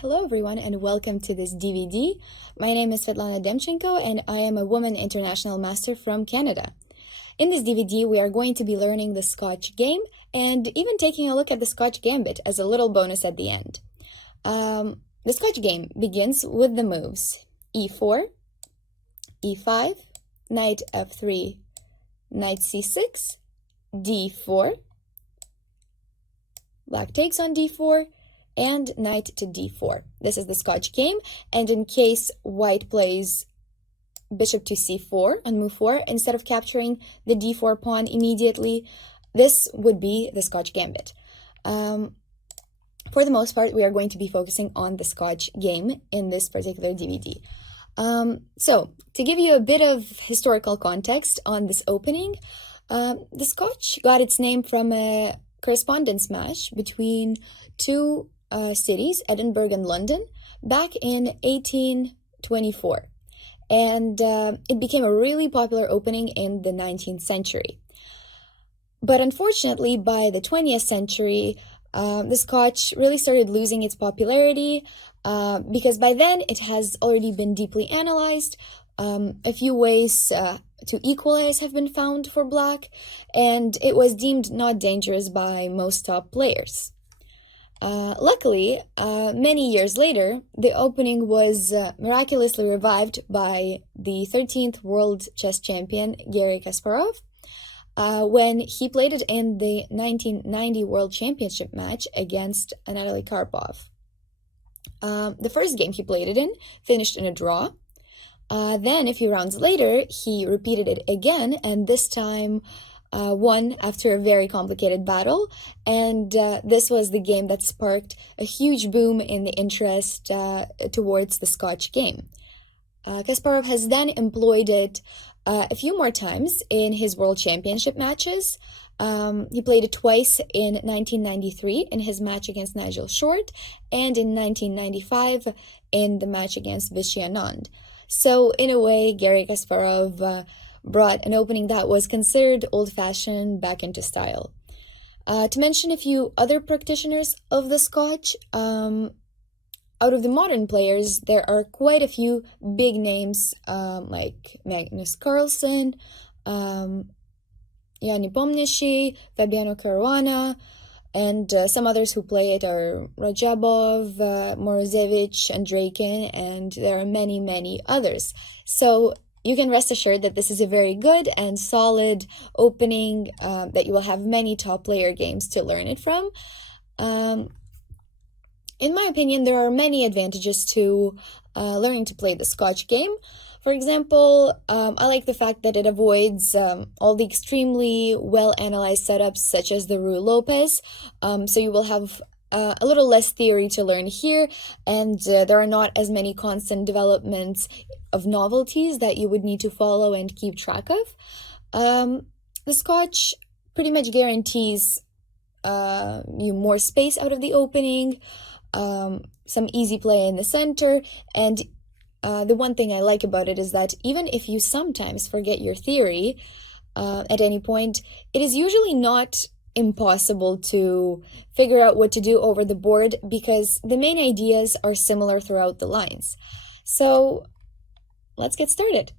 Hello everyone and welcome to this DVD. My name is Svitlana Demchenko and I am a Woman International Master from Canada. In this DVD we are going to be learning the Scotch Game and even taking a look at the Scotch Gambit as a little bonus at the end. The Scotch Game begins with the moves e4, e5, knight f3, knight c6, d4, black takes on d4, and knight to d4. This is the Scotch Game, and in case white plays bishop to c4 on move 4, instead of capturing the d4 pawn immediately, this would be the Scotch Gambit. For the most part, we are going to be focusing on the Scotch Game in this particular DVD. So, to give you a bit of historical context on this opening, the Scotch got its name from a correspondence match between two cities, Edinburgh and London, back in 1824. And it became a really popular opening in the 19th century. But unfortunately, by the 20th century, the Scotch really started losing its popularity because by then it has already been deeply analyzed. A few ways to equalize have been found for black, and it was deemed not dangerous by most top players. Luckily, many years later, the opening was miraculously revived by the 13th world chess champion Garry Kasparov when he played it in the 1990 World Championship match against Anatoly Karpov. The first game he played it in finished in a draw. Then, a few rounds later, he repeated it again, and this time won after a very complicated battle, and this was the game that sparked a huge boom in the interest towards the Scotch Game. Kasparov has then employed it a few more times in his World Championship matches. He played it twice in 1993 in his match against Nigel Short, and in 1995 in the match against Vishy Anand. So, in a way, Garry Kasparov brought an opening that was considered old-fashioned back into style. To mention a few other practitioners of the Scotch, out of the modern players, there are quite a few big names like Magnus Carlsen, Yanni Pomnishi, Fabiano Caruana, and some others who play it are Rajabov, Morozevich, Andreikin, and there are many, many others. So you can rest assured that this is a very good and solid opening, that you will have many top player games to learn it from. In my opinion, there are many advantages to learning to play the Scotch Game. For example, I like the fact that it avoids all the extremely well-analyzed setups such as the Rue Lopez, so you will have a little less theory to learn here, and there are not as many constant developments of novelties that you would need to follow and keep track of. The Scotch pretty much guarantees you more space out of the opening, some easy play in the center, and the one thing I like about it is that even if you sometimes forget your theory at any point, it is usually not impossible to figure out what to do over the board because the main ideas are similar throughout the lines. So let's get started.